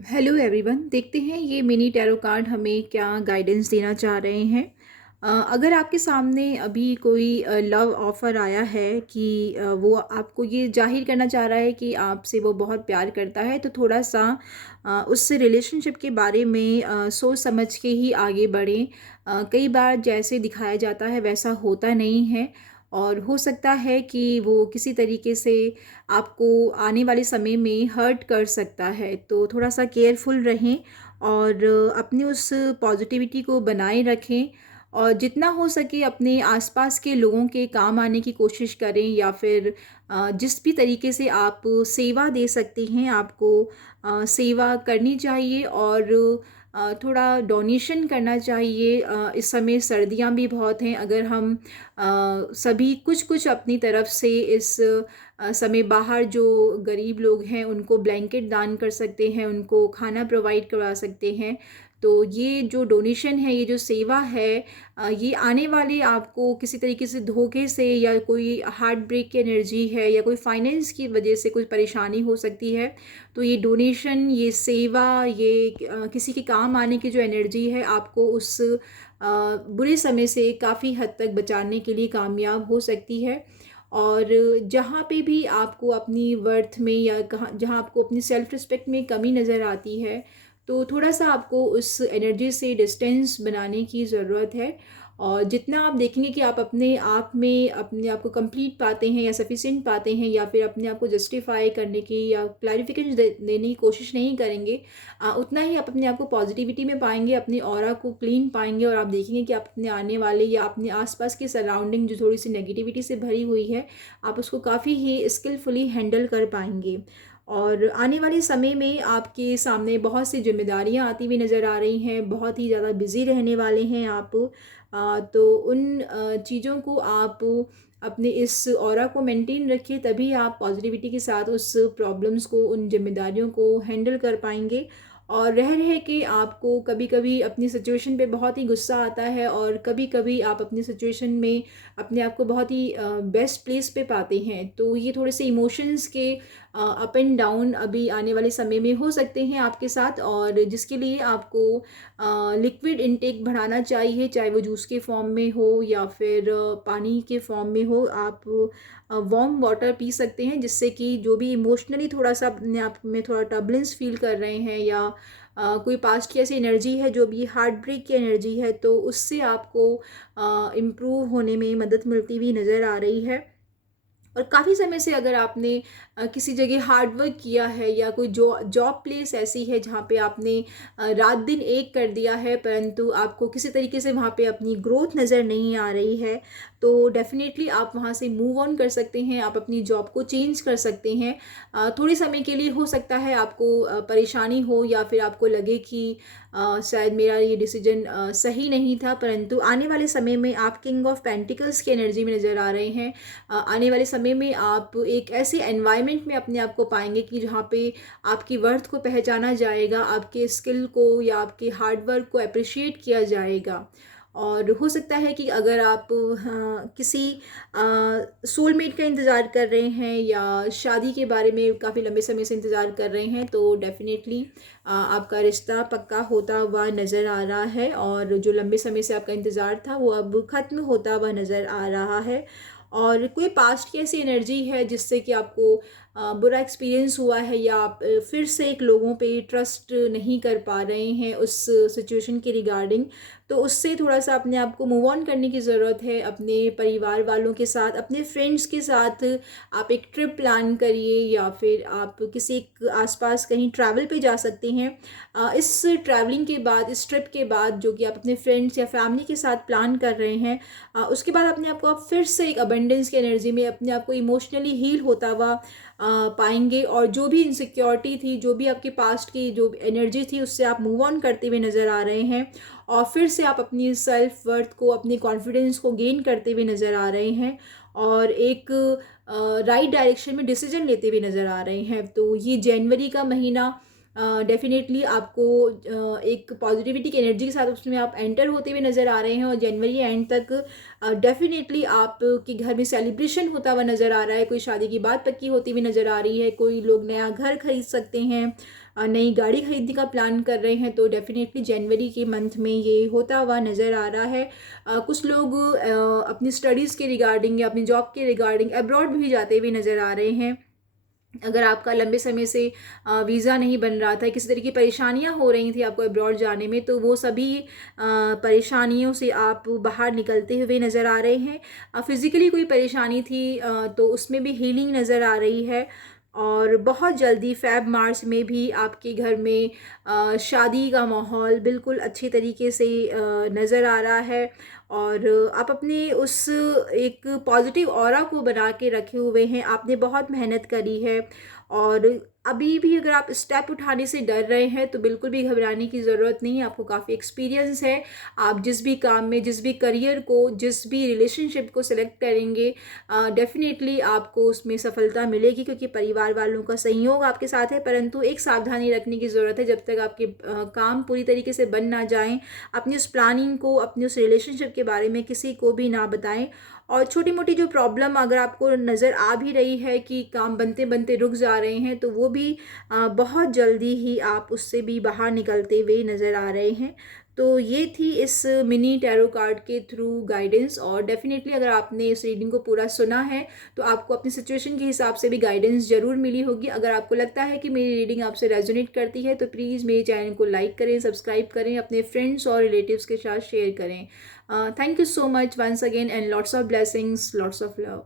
Hello everyone, देखते हैं ये मिनी टैरो कार्ड हमें क्या गाइडेंस देना चाह रहे हैं। अगर आपके सामने अभी कोई लव ऑफ़र आया है कि वो आपको ये जाहिर करना चाह रहा है कि आपसे वो बहुत प्यार करता है, तो थोड़ा सा उस रिलेशनशिप के बारे में सोच समझ के ही आगे बढ़ें। कई बार जैसे दिखाया जाता है वैसा होता नहीं है, और हो सकता है कि वो किसी तरीके से आपको आने वाले समय में हर्ट कर सकता है। तो थोड़ा सा केयरफुल रहें और अपनी उस पॉजिटिविटी को बनाए रखें, और जितना हो सके अपने आसपास के लोगों के काम आने की कोशिश करें, या फिर जिस भी तरीके से आप सेवा दे सकते हैं आपको सेवा करनी चाहिए। और थोड़ा डोनेशन करना चाहिए। इस समय सर्दियां भी बहुत हैं, अगर हम सभी कुछ कुछ अपनी तरफ से इस समय बाहर जो गरीब लोग हैं उनको ब्लैंकेट दान कर सकते हैं, उनको खाना प्रोवाइड करवा सकते हैं। तो ये जो डोनेशन है, ये जो सेवा है, ये आने वाले आपको किसी तरीके से धोखे से, या कोई हार्ट ब्रेक की एनर्जी है, या कोई फाइनेंस की वजह से कुछ परेशानी हो सकती है, तो ये डोनेशन, ये सेवा, ये किसी के काम आने की जो एनर्जी है, आपको उस बुरे समय से काफ़ी हद तक बचाने के लिए कामयाब हो सकती है। और जहाँ पे भी आपको अपनी वर्थ में, या कहाँ जहाँ आपको अपनी सेल्फ रिस्पेक्ट में कमी नज़र आती है, तो थोड़ा सा आपको उस एनर्जी से डिस्टेंस बनाने की ज़रूरत है। और जितना आप देखेंगे कि आप अपने आप में अपने आप को कंप्लीट पाते हैं, या सफिशिएंट पाते हैं, या फिर अपने आप को जस्टिफाई करने की या क्लैरिफिकेशन देने की कोशिश नहीं करेंगे, उतना ही आप अपने आप को पॉजिटिविटी में पाएंगे, अपनी ऑरा को क्लीन पाएंगे। और आप देखेंगे कि आप अपने आने वाले या अपने आसपास की सराउंडिंग जो थोड़ी सी नेगेटिविटी से भरी हुई है, आप उसको काफ़ी ही स्किलफुली हैंडल कर पाएंगे। और आने वाले समय में आपके सामने बहुत सी जिम्मेदारियां आती हुई नज़र आ रही हैं, बहुत ही ज़्यादा बिज़ी रहने वाले हैं आप। तो उन चीज़ों को आप अपने इस ऑरा को मेंटेन रखिए, तभी आप पॉजिटिविटी के साथ उस प्रॉब्लम्स को, उन जिम्मेदारियों को हैंडल कर पाएंगे। और रह रह के आपको कभी कभी अपनी सिचुएशन पे बहुत ही गुस्सा आता है, और कभी कभी आप अपनी सिचुएशन में अपने आप को बहुत ही बेस्ट प्लेस पे पाते हैं। तो ये थोड़े से इमोशंस के अप एंड डाउन अभी आने वाले समय में हो सकते हैं आपके साथ, और जिसके लिए आपको लिक्विड इनटेक बढ़ाना चाहिए, चाहे वो जूस के फॉर्म में हो या फिर पानी के फॉर्म में हो। आप वार्म वाटर पी सकते हैं, जिससे कि जो भी इमोशनली थोड़ा सा अपने आप में थोड़ा टर्बुलेंस फील कर रहे हैं, या कोई पास्ट की ऐसी एनर्जी है जो भी हार्ट ब्रेक की एनर्जी है, तो उससे आपको इम्प्रूव होने में मदद मिलती हुई नज़र आ रही है। और काफ़ी समय से अगर आपने किसी जगह हार्ड वर्क किया है, या कोई जॉब प्लेस ऐसी है जहाँ पे आपने रात दिन एक कर दिया है, परंतु आपको किसी तरीके से वहाँ पे अपनी ग्रोथ नज़र नहीं आ रही है, तो डेफिनेटली आप वहाँ से मूव ऑन कर सकते हैं। आप अपनी जॉब को चेंज कर सकते हैं। थोड़े समय के लिए हो सकता है आपको परेशानी हो, या फिर आपको लगे कि शायद मेरा ये डिसीजन सही नहीं था, परंतु आने वाले समय में आप किंग ऑफ पेंटिकल्स की एनर्जी में नज़र आ रहे हैं। आने वाले समय में आप एक ऐसे एनवायरनमेंट में अपने आप को पाएंगे कि जहाँ पे आपकी वर्थ को पहचाना जाएगा, आपके स्किल को या आपके हार्ड वर्क को अप्रिशिएट किया जाएगा। और हो सकता है कि अगर आप किसी सोलमेट का इंतज़ार कर रहे हैं, या शादी के बारे में काफ़ी लंबे समय से इंतज़ार कर रहे हैं, तो डेफिनेटली आपका रिश्ता पक्का होता हुआ नज़र आ रहा है। और जो लंबे समय से आपका इंतज़ार था वो अब ख़त्म होता हुआ नज़र आ रहा है। और कोई पास्ट की ऐसी एनर्जी है जिससे कि आपको बुरा एक्सपीरियंस हुआ है, या आप फिर से एक लोगों पे ट्रस्ट नहीं कर पा रहे हैं उस सिचुएशन के रिगार्डिंग, तो उससे थोड़ा सा अपने आप को मूव ऑन करने की ज़रूरत है। अपने परिवार वालों के साथ, अपने फ्रेंड्स के साथ आप एक ट्रिप प्लान करिए, या फिर आप किसी एक आसपास कहीं ट्रैवल पे जा सकते हैं। इस ट्रैवलिंग के बाद, इस ट्रिप के बाद जो कि आप अपने फ्रेंड्स या फैमिली के साथ प्लान कर रहे हैं, उसके बाद अपने आप को आप फिर से एक अबंडेंस की एनर्जी में अपने आप को इमोशनली हील होता हुआ पाएंगे। और जो भी इनसिक्योरिटी थी, जो भी आपके पास्ट की जो एनर्जी थी, उससे आप मूव ऑन करते हुए नज़र आ रहे हैं, और फिर से आप अपनी सेल्फ वर्थ को, अपनी कॉन्फिडेंस को गेन करते हुए नज़र आ रहे हैं, और एक राइट डायरेक्शन में डिसीजन लेते हुए नज़र आ रहे हैं। तो ये जनवरी का महीना डेफ़िनेटली आपको एक पॉजिटिविटी की एनर्जी के साथ उसमें आप एंटर होते हुए नज़र आ रहे हैं और जनवरी एंड तक डेफ़िनेटली आपके घर में सेलिब्रेशन होता हुआ नज़र आ रहा है, कोई शादी की बात पक्की होती हुई नज़र आ रही है, कोई लोग नया घर खरीद सकते हैं, नई गाड़ी खरीदने का प्लान कर रहे हैं, तो डेफ़िनेटली जनवरी के मंथ में ये होता हुआ नज़र आ रहा है। कुछ लोग अपनी स्टडीज़ के रिगार्डिंग या अपनी जॉब के रिगार्डिंग अब्रॉड भी जाते हुए नज़र आ रहे हैं। अगर आपका लंबे समय से वीज़ा नहीं बन रहा था, किसी तरह की परेशानियां हो रही थी आपको अब्रॉड जाने में, तो वो सभी परेशानियों से आप बाहर निकलते हुए नज़र आ रहे हैं। फिज़िकली कोई परेशानी थी तो उसमें भी हीलिंग नज़र आ रही है। और बहुत जल्दी फ़ेब मार्च में भी आपके घर में शादी का माहौल बिल्कुल अच्छे तरीके से नज़र आ रहा है। और आप अपने उस एक पॉजिटिव ऑरा को बना के रखे हुए हैं, आपने बहुत मेहनत करी है। और अभी भी अगर आप स्टेप उठाने से डर रहे हैं तो बिल्कुल भी घबराने की ज़रूरत नहीं है, आपको काफ़ी एक्सपीरियंस है। आप जिस भी काम में, जिस भी करियर को, जिस भी रिलेशनशिप को सिलेक्ट करेंगे डेफ़िनेटली आपको उसमें सफलता मिलेगी, क्योंकि परिवार वालों का सहयोग आपके साथ है। परंतु एक सावधानी रखने की ज़रूरत है, जब तक आपके काम पूरी तरीके से बन ना जाएं, अपनी उस प्लानिंग को, अपने उस रिलेशनशिप के बारे में किसी को भी ना बताएं। और छोटी मोटी जो प्रॉब्लम अगर आपको नज़र आ भी रही है कि काम बनते बनते रुक जा रहे हैं, तो वो भी बहुत जल्दी ही आप उससे भी बाहर निकलते हुए नज़र आ रहे हैं। तो ये थी इस मिनी टैरो कार्ड के थ्रू गाइडेंस। और डेफिनेटली अगर आपने इस रीडिंग को पूरा सुना है तो आपको अपनी सिचुएशन के हिसाब से भी गाइडेंस ज़रूर मिली होगी। अगर आपको लगता है कि मेरी रीडिंग आपसे रेजोनेट करती है तो प्लीज़ मेरे चैनल को लाइक करें, सब्सक्राइब करें, अपने फ्रेंड्स और रिलेटिव्स के साथ शेयर करें। Thank you so much once again and lots of blessings, lots of love.